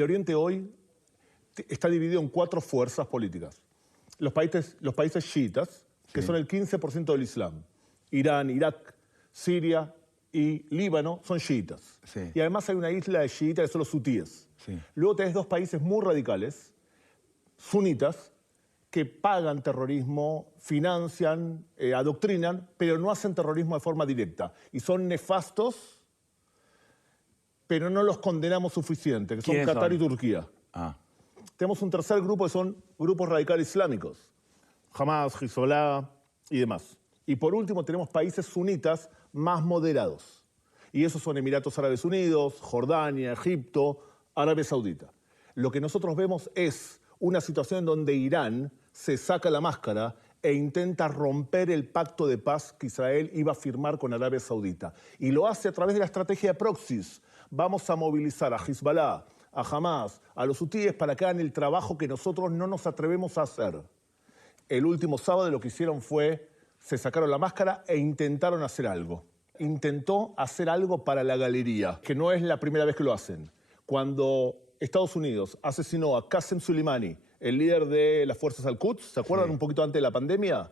El Oriente hoy está dividido en 4 fuerzas políticas. Los países chiitas, que son el 15% del Islam. Irán, Irak, Siria y Líbano son chiitas. Sí. Y además hay una isla de chiitas que son los hutíes. Sí. Luego tenés 2 países muy radicales, sunitas, que pagan terrorismo, financian, adoctrinan, pero no hacen terrorismo de forma directa. Y son nefastos, pero no los condenamos suficiente, que son Qatar y Turquía. Tenemos un tercer grupo que son grupos radicales islámicos, Hamas, Hezbollah y demás. Y por último tenemos países sunitas más moderados. Y esos son Emiratos Árabes Unidos, Jordania, Egipto, Arabia Saudita. Lo que nosotros vemos es una situación en donde Irán se saca la máscara e intenta romper el pacto de paz que Israel iba a firmar con Arabia Saudita. Y lo hace a través de la estrategia de proxies. Vamos a movilizar a Hezbollah, a Hamas, a los hutíes para que hagan el trabajo que nosotros no nos atrevemos a hacer. El último sábado lo que hicieron fue, se sacaron la máscara e intentaron hacer algo. Intentó hacer algo para la galería, que no es la primera vez que lo hacen. Cuando Estados Unidos asesinó a Qasem Soleimani, el líder de las fuerzas Al-Quds, ¿se acuerdan? Sí. Un poquito antes de la pandemia,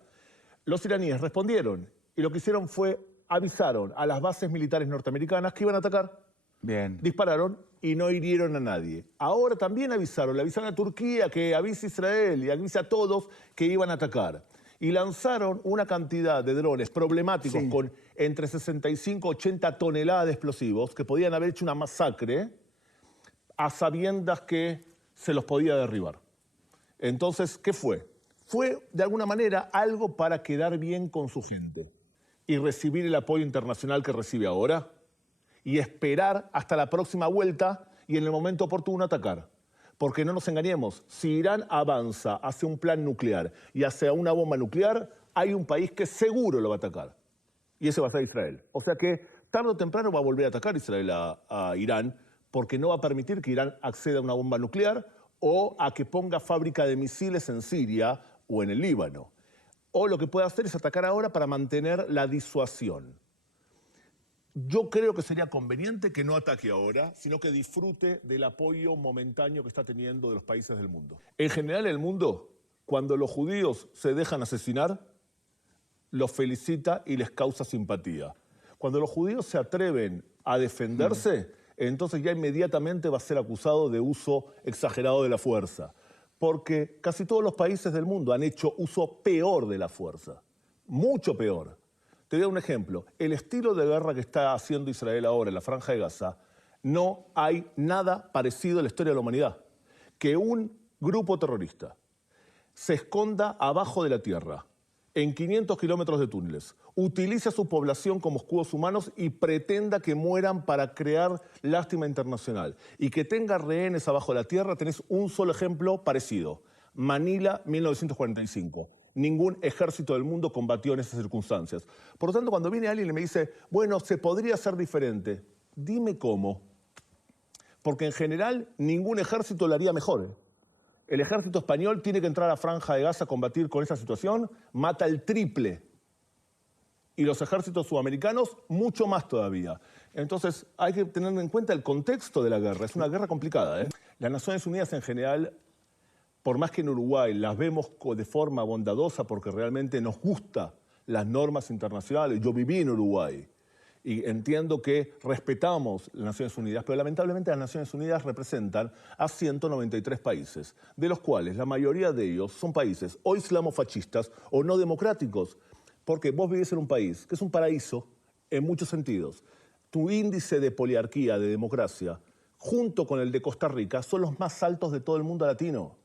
los iraníes respondieron y lo que hicieron fue avisaron a las bases militares norteamericanas que iban a atacar. Bien. Dispararon y no hirieron a nadie. Ahora también le avisaron a Turquía que avise a Israel y avise a todos que iban a atacar. Y lanzaron una cantidad de drones problemáticos con entre 65 y 80 toneladas de explosivos que podían haber hecho una masacre a sabiendas que se los podía derribar. Entonces, ¿qué fue? Fue, de alguna manera, algo para quedar bien con su gente y recibir el apoyo internacional que recibe ahora y esperar hasta la próxima vuelta y en el momento oportuno atacar. Porque no nos engañemos, si Irán avanza hacia un plan nuclear y hacia una bomba nuclear, hay un país que seguro lo va a atacar. Y ese va a ser Israel. O sea que tarde o temprano va a volver a atacar Israel a Irán, porque no va a permitir que Irán acceda a una bomba nuclear o a que ponga fábrica de misiles en Siria o en el Líbano. O lo que puede hacer es atacar ahora para mantener la disuasión. Yo creo que sería conveniente que no ataque ahora, sino que disfrute del apoyo momentáneo que está teniendo de los países del mundo. En general, el mundo, cuando los judíos se dejan asesinar, los felicita y les causa simpatía. Cuando los judíos se atreven a defenderse, entonces ya inmediatamente va a ser acusado de uso exagerado de la fuerza. Porque casi todos los países del mundo han hecho uso peor de la fuerza, mucho peor. Te doy un ejemplo. El estilo de guerra que está haciendo Israel ahora en la Franja de Gaza, no hay nada parecido en la historia de la humanidad. Que un grupo terrorista se esconda abajo de la tierra, en 500 kilómetros de túneles, utilice a su población como escudos humanos y pretenda que mueran para crear lástima internacional. Y que tenga rehenes abajo de la tierra, tenés un solo ejemplo parecido. Manila, 1945. Ningún ejército del mundo combatió en esas circunstancias. Por lo tanto, cuando viene alguien y me dice, bueno, se podría hacer diferente, dime cómo. Porque en general, ningún ejército lo haría mejor. El ejército español tiene que entrar a la Franja de Gaza a combatir con esa situación, mata el triple. Y los ejércitos sudamericanos, mucho más todavía. Entonces, hay que tener en cuenta el contexto de la guerra. Es una guerra complicada, ¿eh? Las Naciones Unidas en general, por más que en Uruguay las vemos de forma bondadosa porque realmente nos gustan las normas internacionales. Yo viví en Uruguay y entiendo que respetamos las Naciones Unidas, pero lamentablemente las Naciones Unidas representan a 193 países, de los cuales la mayoría de ellos son países o islamofascistas o no democráticos, porque vos vivís en un país que es un paraíso en muchos sentidos. Tu índice de poliarquía, de democracia, junto con el de Costa Rica, son los más altos de todo el mundo latino.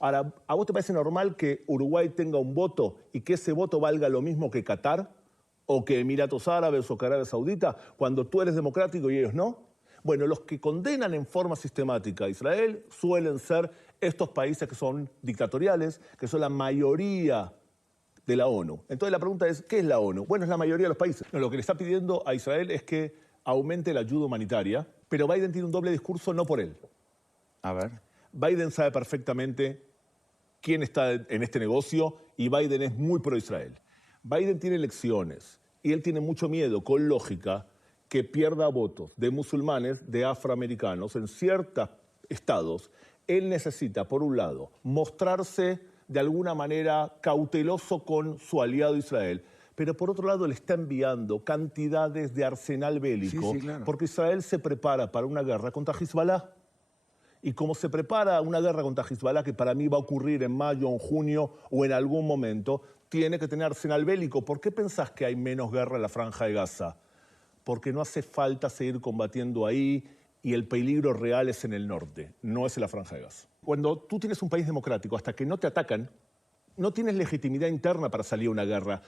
Ahora, ¿a vos te parece normal que Uruguay tenga un voto y que ese voto valga lo mismo que Qatar o que Emiratos Árabes o que Arabia Saudita cuando tú eres democrático y ellos no? Bueno, los que condenan en forma sistemática a Israel suelen ser estos países que son dictatoriales, que son la mayoría de la ONU. Entonces la pregunta es, ¿qué es la ONU? Bueno, es la mayoría de los países. No, lo que le está pidiendo a Israel es que aumente la ayuda humanitaria, pero Biden tiene un doble discurso no por él. A ver. Biden sabe perfectamente quién está en este negocio y Biden es muy pro-Israel. Biden tiene elecciones y él tiene mucho miedo, con lógica, que pierda votos de musulmanes, de afroamericanos en ciertas estados, él necesita, por un lado, mostrarse de alguna manera cauteloso con su aliado Israel, pero por otro lado le está enviando cantidades de arsenal bélico, claro. porque Israel se prepara para una guerra contra Hezbollah. Y como se prepara una guerra contra Hezbollah, que para mí va a ocurrir en mayo, en junio o en algún momento, tiene que tener arsenal bélico. ¿Por qué pensás que hay menos guerra en la Franja de Gaza? Porque no hace falta seguir combatiendo ahí y el peligro real es en el norte, no es en la Franja de Gaza. Cuando tú tienes un país democrático, hasta que no te atacan, no tienes legitimidad interna para salir a una guerra.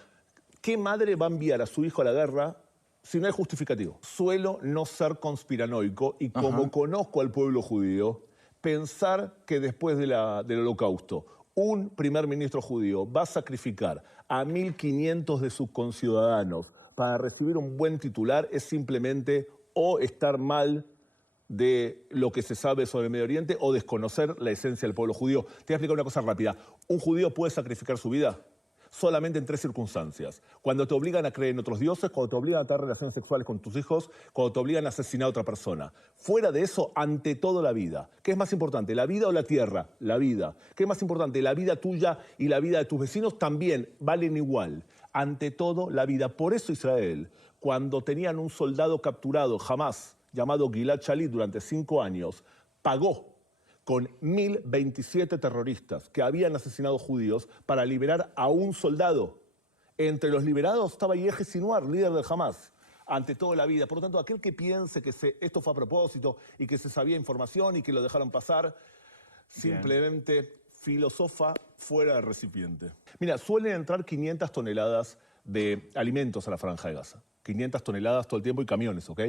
¿Qué madre va a enviar a su hijo a la guerra si no hay justificativo? Suelo no ser conspiranoico y como conozco al pueblo judío, pensar que después del Holocausto un primer ministro judío va a sacrificar a 1.500 de sus conciudadanos para recibir un buen titular es simplemente o estar mal de lo que se sabe sobre el Medio Oriente o desconocer la esencia del pueblo judío. Te voy a explicar una cosa rápida. ¿Un judío puede sacrificar su vida? Solamente en 3 circunstancias. Cuando te obligan a creer en otros dioses, cuando te obligan a tener relaciones sexuales con tus hijos, cuando te obligan a asesinar a otra persona. Fuera de eso, ante todo la vida. ¿Qué es más importante, la vida o la tierra? La vida. ¿Qué es más importante, la vida tuya y la vida de tus vecinos? También valen igual. Ante todo la vida. Por eso Israel, cuando tenían un soldado capturado, Hamás, llamado Gilad Shalit, durante 5 años, pagó con 1.027 terroristas que habían asesinado judíos para liberar a un soldado. Entre los liberados estaba Yehia Sinwar, líder del Hamás, ante toda la vida. Por lo tanto, aquel que piense que esto fue a propósito y que se sabía información y que lo dejaron pasar, simplemente filosofa fuera del recipiente. Mira, suelen entrar 500 toneladas de alimentos a la Franja de Gaza. 500 toneladas todo el tiempo y camiones, ¿ok?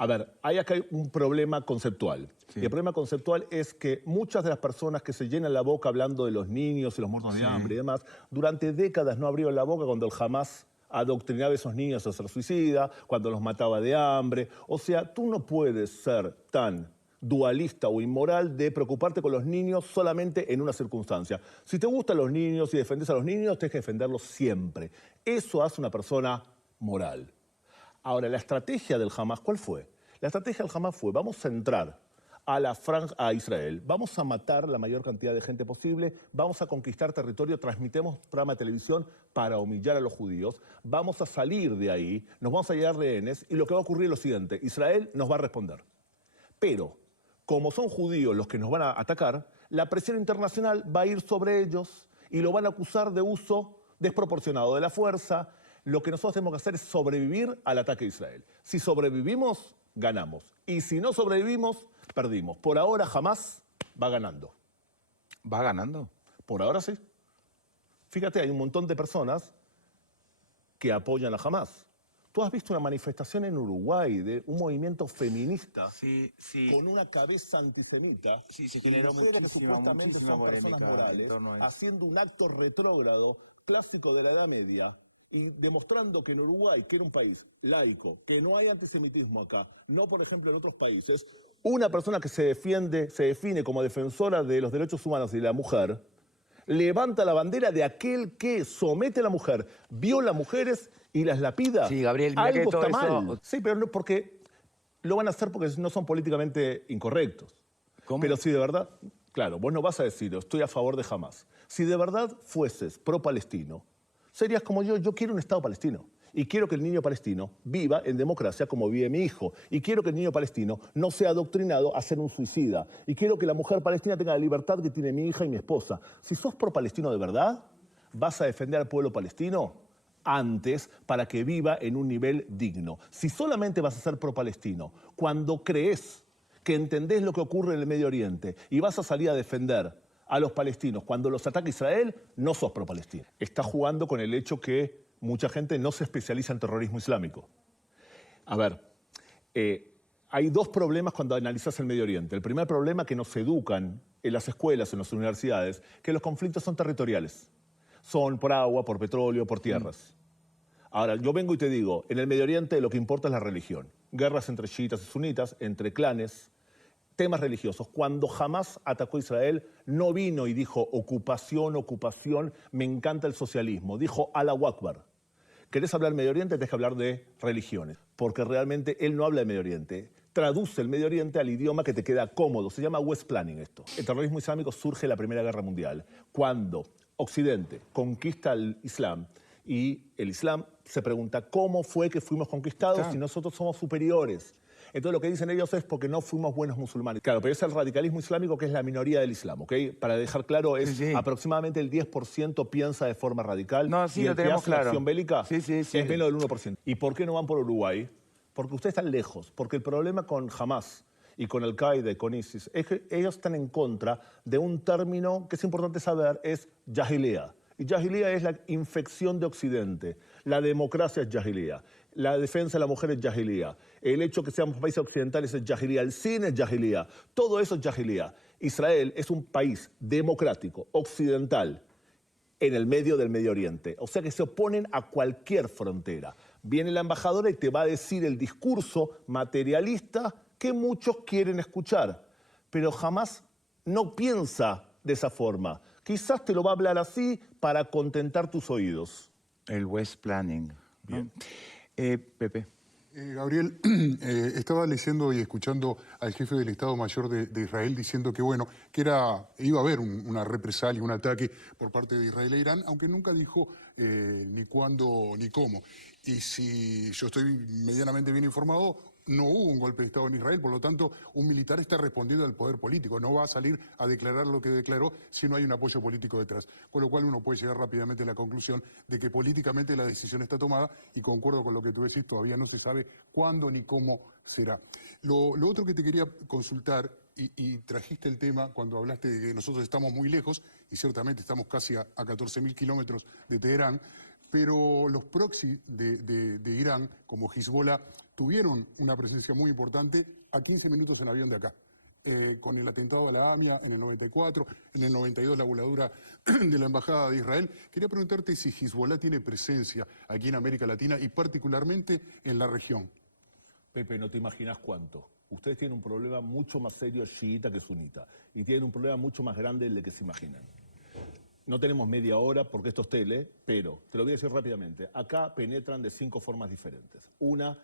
A ver, hay acá un problema conceptual. Y el problema conceptual es que muchas de las personas que se llenan la boca hablando de los niños y los muertos de hambre y demás, durante décadas no abrieron la boca cuando el Hamás adoctrinaba a esos niños a ser suicida, cuando los mataba de hambre. O sea, tú no puedes ser tan dualista o inmoral de preocuparte con los niños solamente en una circunstancia. Si te gustan los niños y defendes a los niños, tienes que defenderlos siempre. Eso hace una persona moral. Ahora, la estrategia del Hamás, ¿cuál fue? La estrategia del Hamás fue, vamos a entrar a Israel, vamos a matar la mayor cantidad de gente posible, vamos a conquistar territorio, transmitemos programa de televisión para humillar a los judíos, vamos a salir de ahí, nos vamos a llevar rehenes y lo que va a ocurrir es lo siguiente, Israel nos va a responder. Pero, como son judíos los que nos van a atacar, la presión internacional va a ir sobre ellos y lo van a acusar de uso desproporcionado de la fuerza. Lo que nosotros tenemos que hacer es sobrevivir al ataque de Israel. Si sobrevivimos, ganamos. Y si no sobrevivimos, perdimos. Por ahora, Hamás va ganando. ¿Va ganando? Por ahora sí. Fíjate, hay un montón de personas que apoyan a Hamás. Tú has visto una manifestación en Uruguay de un movimiento feminista con una cabeza antisemita. Sí, se generó mujeres que muchísima supuestamente son polémica personas morales, en torno a eso. haciendo un acto retrógrado clásico de la Edad Media y demostrando que en Uruguay, que era un país laico, que no hay antisemitismo acá, no por ejemplo en otros países, una persona que se define como defensora de los derechos humanos y de la mujer, levanta la bandera de aquel que somete a la mujer, viola a mujeres y las lapida. Sí, Gabriel, mira que algo todo está eso- mal. Sí, pero no porque lo van a hacer porque no son políticamente incorrectos. ¿Cómo? Pero si de verdad, claro, vos no vas a decir, estoy a favor de Hamás. Si de verdad fueses pro-palestino, serías como yo quiero un Estado palestino. Y quiero que el niño palestino viva en democracia como vive mi hijo. Y quiero que el niño palestino no sea adoctrinado a ser un suicida. Y quiero que la mujer palestina tenga la libertad que tiene mi hija y mi esposa. Si sos pro-palestino de verdad, vas a defender al pueblo palestino antes para que viva en un nivel digno. Si solamente vas a ser pro-palestino cuando crees que entendés lo que ocurre en el Medio Oriente y vas a salir a defender a los palestinos cuando los ataca Israel, no sos pro-palestino. Estás jugando con el hecho que mucha gente no se especializa en terrorismo islámico. A ver, hay 2 problemas cuando analizas el Medio Oriente. El primer problema que nos educan en las escuelas, en las universidades, que los conflictos son territoriales. Son por agua, por petróleo, por tierras. Ahora, yo vengo y te digo, en el Medio Oriente lo que importa es la religión. Guerras entre chiitas y sunitas, entre clanes, temas religiosos. Cuando Hamás atacó a Israel, no vino y dijo ocupación, ocupación, me encanta el socialismo. Dijo Allahu Akbar. ¿Querés hablar de Medio Oriente? Tenés que hablar de religiones. Porque realmente él no habla de Medio Oriente. traduce el Medio Oriente al idioma que te queda cómodo. Se llama West Planning esto. El terrorismo islámico surge en la Primera Guerra Mundial, cuando Occidente conquista el Islam y el Islam se pregunta cómo fue que fuimos conquistados si nosotros somos superiores. Entonces lo que dicen ellos es porque no fuimos buenos musulmanes. Claro, pero es el radicalismo islámico que es la minoría del Islam, ¿ok? Para dejar claro, es aproximadamente el 10% piensa de forma radical. No, sí, y lo el que tenemos hace claro. acción bélica Sí. es menos del 1%. ¿Y por qué no van por Uruguay? Porque ustedes están lejos. Porque el problema con Hamas y con Al-Qaeda y con ISIS es que ellos están en contra de un término que es importante saber, es Jahiliya. Y Jahiliya es la infección de Occidente. La democracia es Jahiliya. La defensa de la mujer es Jahiliya. El hecho que seamos países occidentales es Jahiliya. El cine es Jahiliya. Todo eso es Jahiliya. Israel es un país democrático, occidental, en el medio del Medio Oriente. O sea que se oponen a cualquier frontera. Viene la embajadora y te va a decir el discurso materialista que muchos quieren escuchar. Pero jamás no piensa de esa forma. Quizás te lo va a hablar así para contentar tus oídos. El West Planning. Bien. Pepe. Gabriel, estaba leyendo y escuchando al jefe del Estado Mayor de Israel diciendo que, bueno, que iba a haber una represalia, un ataque por parte de Israel e Irán, aunque nunca dijo ni cuándo ni cómo. Y si yo estoy medianamente bien informado, no hubo un golpe de Estado en Israel, por lo tanto, un militar está respondiendo al poder político, no va a salir a declarar lo que declaró si no hay un apoyo político detrás. Con lo cual uno puede llegar rápidamente a la conclusión de que políticamente la decisión está tomada y concuerdo con lo que tú decís, todavía no se sabe cuándo ni cómo será. Lo otro que te quería consultar, y trajiste el tema cuando hablaste de que nosotros estamos muy lejos, y ciertamente estamos casi a 14.000 kilómetros de Teherán, pero los proxy de Irán, como Hezbollah, tuvieron una presencia muy importante a 15 minutos en avión de acá. Con el atentado a la AMIA en el 94, en el 92 la voladura de la Embajada de Israel. Quería preguntarte si Hezbollah tiene presencia aquí en América Latina y particularmente en la región. Pepe, no te imaginas cuánto. Ustedes tienen un problema mucho más serio chiita que sunita y tienen un problema mucho más grande del que se imaginan. No tenemos media hora porque esto es tele, pero te lo voy a decir rápidamente. Acá penetran de 5 formas diferentes. Una,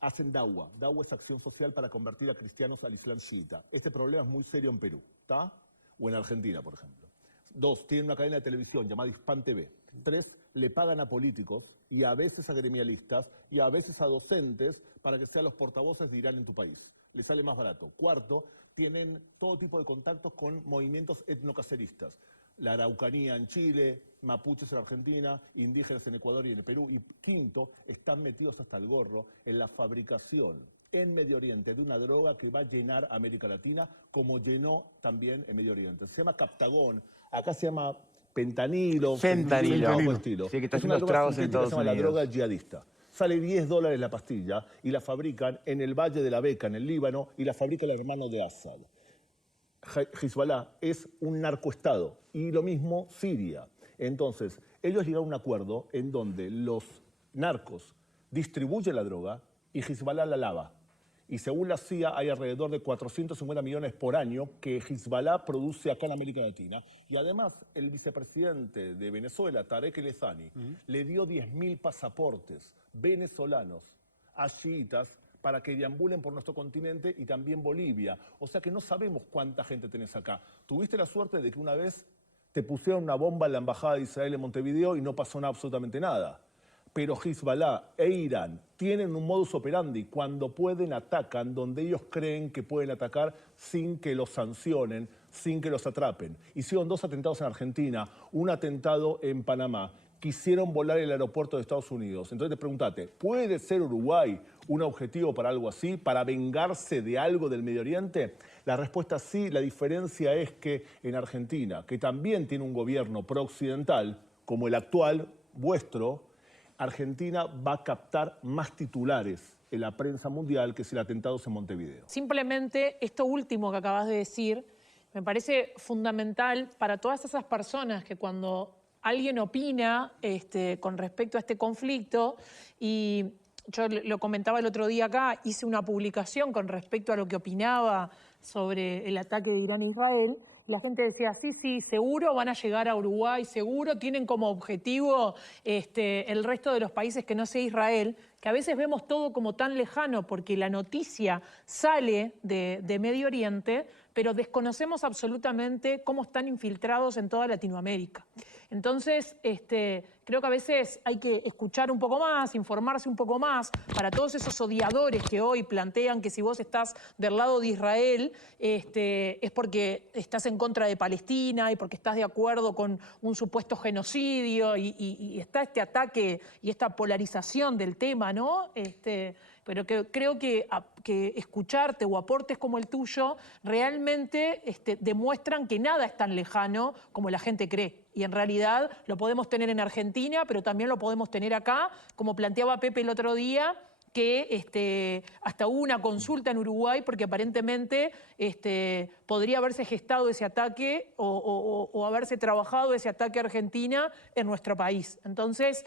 hacen dawa. Dawa es acción social para convertir a cristianos al Islam chiita. Este problema es muy serio en Perú, ¿está? O en Argentina, por ejemplo. 2, tienen una cadena de televisión llamada Hispan TV. 3, le pagan a políticos y a veces a gremialistas y a veces a docentes para que sean los portavoces de Irán en tu país. Les sale más barato. 4, tienen todo tipo de contactos con movimientos etnocaceristas. La Araucanía en Chile, mapuches en Argentina, indígenas en Ecuador y en el Perú. Y 5, están metidos hasta el gorro en la fabricación en Medio Oriente de una droga que va a llenar América Latina, como llenó también en Medio Oriente. Se llama Captagón, acá se llama fentanilo. Fentanilo. Sí, que está es una haciendo droga estragos en sintética, Estados se llama la Unidos. droga yihadista. Sale $10 la pastilla y la fabrican en el Valle de la Beca, en el Líbano, y la fabrica el hermano de Assad. Hezbollah es un narcoestado y lo mismo Siria. Entonces, ellos llegaron a un acuerdo en donde los narcos distribuyen la droga y Hezbollah la lava. Y según la CIA hay alrededor de 450 millones por año que Hezbollah produce acá en América Latina. Y además el vicepresidente de Venezuela, Tarek El Aissani, le dio 10.000 pasaportes venezolanos a chiitas para que deambulen por nuestro continente y también Bolivia. O sea que no sabemos cuánta gente tenés acá. Tuviste la suerte de que una vez te pusieron una bomba en la Embajada de Israel en Montevideo y no pasó absolutamente nada. Pero Hezbollah e Irán tienen un modus operandi. Cuando pueden, atacan donde ellos creen que pueden atacar sin que los sancionen, sin que los atrapen. Hicieron 2 atentados en Argentina, un atentado en Panamá. Quisieron volar el aeropuerto de Estados Unidos. Entonces te preguntate, ¿puede ser Uruguay un objetivo para algo así, para vengarse de algo del Medio Oriente? La respuesta es sí. La diferencia es que en Argentina, que también tiene un gobierno pro-occidental, como el actual, vuestro, Argentina va a captar más titulares en la prensa mundial que si el atentado es en Montevideo. Simplemente esto último que acabas de decir me parece fundamental para todas esas personas que cuando alguien opina con respecto a este conflicto, y yo lo comentaba el otro día acá, hice una publicación con respecto a lo que opinaba sobre el ataque de Irán a Israel, y la gente decía, sí, seguro van a llegar a Uruguay, seguro tienen como objetivo el resto de los países que no sea Israel. que a veces vemos todo como tan lejano porque la noticia sale de Medio Oriente, pero desconocemos absolutamente cómo están infiltrados en toda Latinoamérica. Entonces, creo que a veces hay que escuchar un poco más, informarse un poco más, para todos esos odiadores que hoy plantean que si vos estás del lado de Israel, es porque estás en contra de Palestina y porque estás de acuerdo con un supuesto genocidio y está este ataque y esta polarización del tema, ¿no? Pero que creo que escucharte o aportes como el tuyo realmente demuestran que nada es tan lejano como la gente cree. Y en realidad lo podemos tener en Argentina, pero también lo podemos tener acá, como planteaba Pepe el otro día, que hasta hubo una consulta en Uruguay porque aparentemente podría haberse gestado ese ataque o haberse trabajado ese ataque a Argentina en nuestro país. Entonces,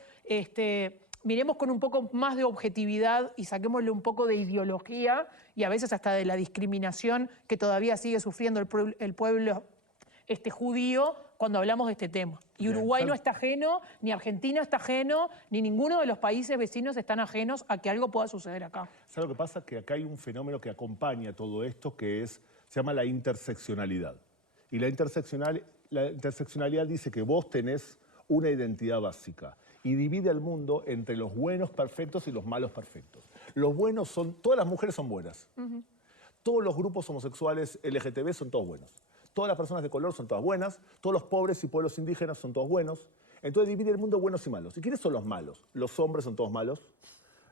miremos con un poco más de objetividad y saquémosle un poco de ideología y a veces hasta de la discriminación que todavía sigue sufriendo el pueblo judío cuando hablamos de este tema. Y Uruguay no está ajeno, ni Argentina está ajeno, ni ninguno de los países vecinos están ajenos a que algo pueda suceder acá. ¿Sabes lo que pasa? Que acá hay un fenómeno que acompaña todo esto que se llama la interseccionalidad. Y la interseccionalidad dice que vos tenés una identidad básica y divide al mundo entre los buenos perfectos y los malos perfectos. Los buenos son, todas las mujeres son buenas. Todos los grupos homosexuales LGTB son todos buenos. Todas las personas de color son todas buenas, todos los pobres y pueblos indígenas son todos buenos. Entonces divide el mundo en buenos y malos. ¿Y quiénes son los malos? Los hombres son todos malos,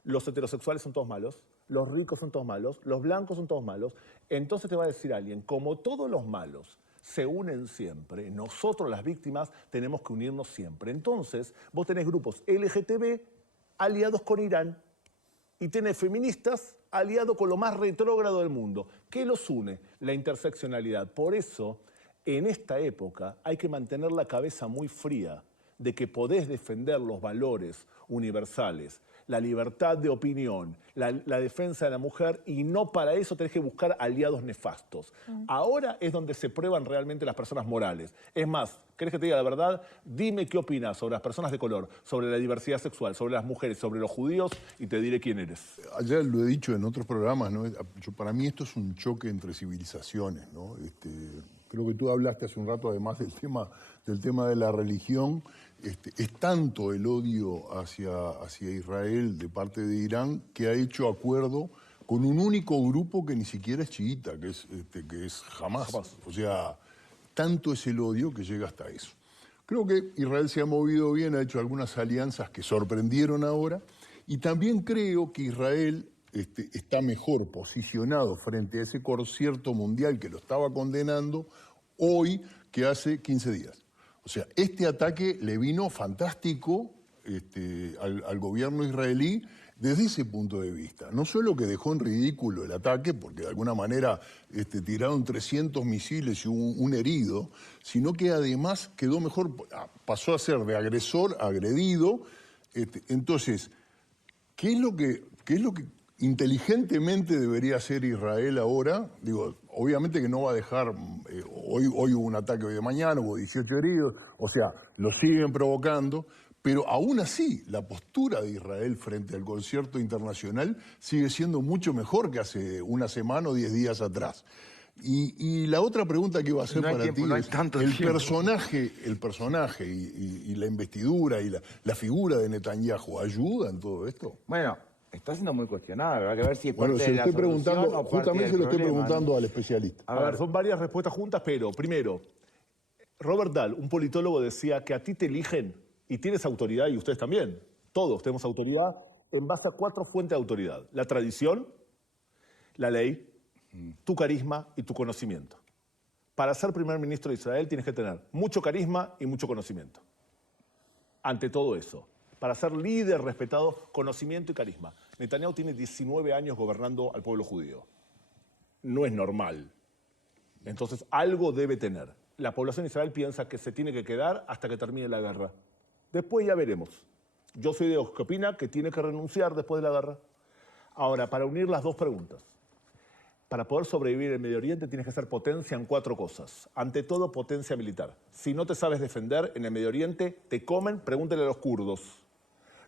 los heterosexuales son todos malos, los ricos son todos malos, los blancos son todos malos. Entonces te va a decir alguien, como todos los malos se unen siempre, nosotros las víctimas tenemos que unirnos siempre. Entonces vos tenés grupos LGTB aliados con Irán y tenés feministas aliados con lo más retrógrado del mundo. ¿Qué los une? La interseccionalidad. Por eso, en esta época, hay que mantener la cabeza muy fría de que podés defender los valores universales, la libertad de opinión, la defensa de la mujer, y no para eso tenés que buscar aliados nefastos. Ahora es donde se prueban realmente las personas morales. Es más, ¿querés que te diga la verdad? Dime qué opinas sobre las personas de color, sobre la diversidad sexual, sobre las mujeres, sobre los judíos, y te diré quién eres. Ayer lo he dicho en otros programas, ¿no? Para mí esto es un choque entre civilizaciones, ¿no? Creo que tú hablaste hace un rato además del tema de la religión. Es tanto el odio hacia Israel de parte de Irán que ha hecho acuerdo con un único grupo que ni siquiera es chiita, que es Hamás. O sea, tanto es el odio que llega hasta eso. Creo que Israel se ha movido bien, ha hecho algunas alianzas que sorprendieron ahora, y también creo que Israel está mejor posicionado frente a ese concierto mundial que lo estaba condenando hoy que hace 15 días. O sea, este ataque le vino fantástico al gobierno israelí desde ese punto de vista. No solo que dejó en ridículo el ataque, porque de alguna manera tiraron 300 misiles y hubo un herido, sino que además quedó mejor, pasó a ser de agresor a agredido. Entonces, ¿qué es lo que inteligentemente debería hacer Israel ahora? Digo, obviamente que no va a dejar, hoy hubo un ataque hoy de mañana, hubo 18 heridos, o sea, lo siguen provocando, pero aún así la postura de Israel frente al concierto internacional sigue siendo mucho mejor que hace una semana o 10 días atrás. Y la otra pregunta que iba a hacer para ti es, el personaje y la investidura y la figura de Netanyahu, ¿ayuda en todo esto? Bueno, está siendo muy cuestionado, habrá que ver si es bueno, parte de la solución o parte justamente se lo estoy problema, preguntando ¿no? al especialista. A ver, son varias respuestas juntas, pero primero, Robert Dahl, un politólogo, decía que a ti te eligen y tienes autoridad, y ustedes también, todos tenemos autoridad, en base a 4 fuentes de autoridad: la tradición, la ley, tu carisma y tu conocimiento. Para ser primer ministro de Israel tienes que tener mucho carisma y mucho conocimiento. Ante todo eso, para ser líder respetado, conocimiento y carisma. Netanyahu tiene 19 años gobernando al pueblo judío. No es normal. Entonces, algo debe tener. La población de Israel piensa que se tiene que quedar hasta que termine la guerra. Después ya veremos. Yo soy de los que opina que tiene que renunciar después de la guerra. Ahora, para unir las dos preguntas. Para poder sobrevivir en Medio Oriente tienes que ser potencia en 4 cosas. Ante todo, potencia militar. Si no te sabes defender en el Medio Oriente, te comen, pregúntale a los kurdos.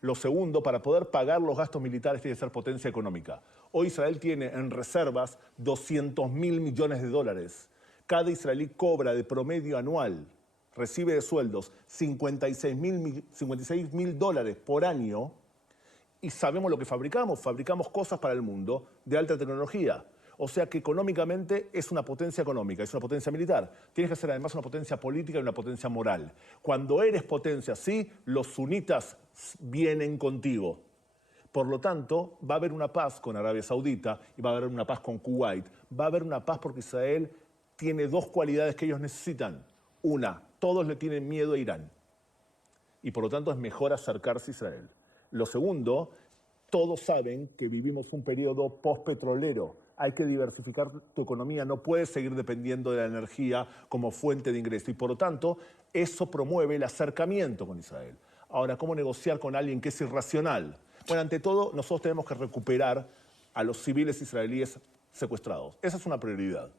Lo segundo, para poder pagar los gastos militares tiene que ser potencia económica. Hoy Israel tiene en reservas 200.000 millones de dólares. Cada israelí cobra de promedio anual, recibe de sueldos 56 mil dólares por año y sabemos lo que fabricamos. Fabricamos cosas para el mundo de alta tecnología. O sea que económicamente es una potencia económica, es una potencia militar. Tienes que ser además una potencia política y una potencia moral. Cuando eres potencia así, los sunitas vienen contigo. Por lo tanto, va a haber una paz con Arabia Saudita y va a haber una paz con Kuwait. Va a haber una paz porque Israel tiene dos cualidades que ellos necesitan. Una, todos le tienen miedo a Irán. Y por lo tanto es mejor acercarse a Israel. Lo segundo, todos saben que vivimos un periodo postpetrolero. Hay que diversificar tu economía, no puedes seguir dependiendo de la energía como fuente de ingreso. Y por lo tanto, eso promueve el acercamiento con Israel. Ahora, ¿cómo negociar con alguien que es irracional? Bueno, ante todo, nosotros tenemos que recuperar a los civiles israelíes secuestrados. Esa es una prioridad.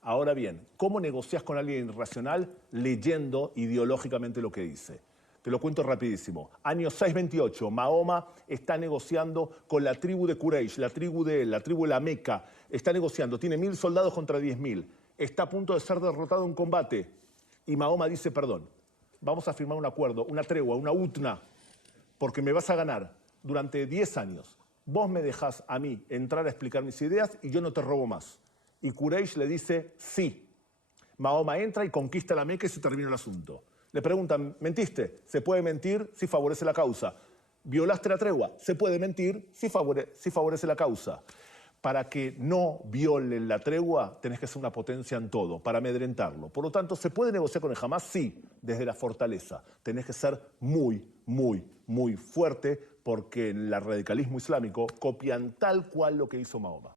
Ahora bien, ¿cómo negocias con alguien irracional? Leyendo ideológicamente lo que dice. Te lo cuento rapidísimo. Año 628, Mahoma está negociando con la tribu de Quraysh, la tribu de la Meca. Está negociando, tiene 1.000 soldados contra 10.000. Está a punto de ser derrotado en combate. Y Mahoma dice, perdón, vamos a firmar un acuerdo, una tregua, una utna, porque me vas a ganar durante 10 años. Vos me dejás a mí entrar a explicar mis ideas y yo no te robo más. Y Quraysh le dice, sí. Mahoma entra y conquista la Meca y se termina el asunto. Le preguntan, ¿mentiste? Se puede mentir si favorece la causa. ¿Violaste la tregua? Se puede mentir si favorece la causa. Para que no violen la tregua, tenés que ser una potencia en todo, para amedrentarlo. Por lo tanto, ¿se puede negociar con el Hamás? Sí, desde la fortaleza. Tenés que ser muy, muy, muy fuerte, porque en el radicalismo islámico copian tal cual lo que hizo Mahoma.